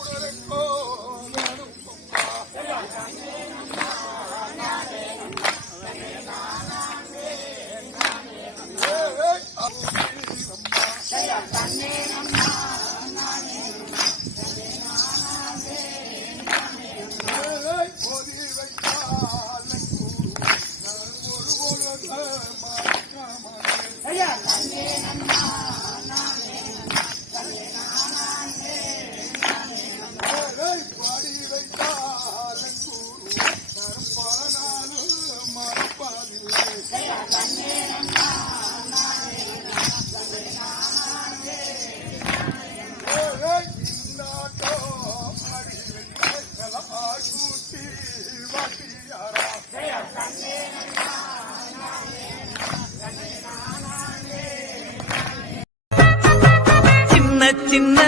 உணரக்கோ சின்ன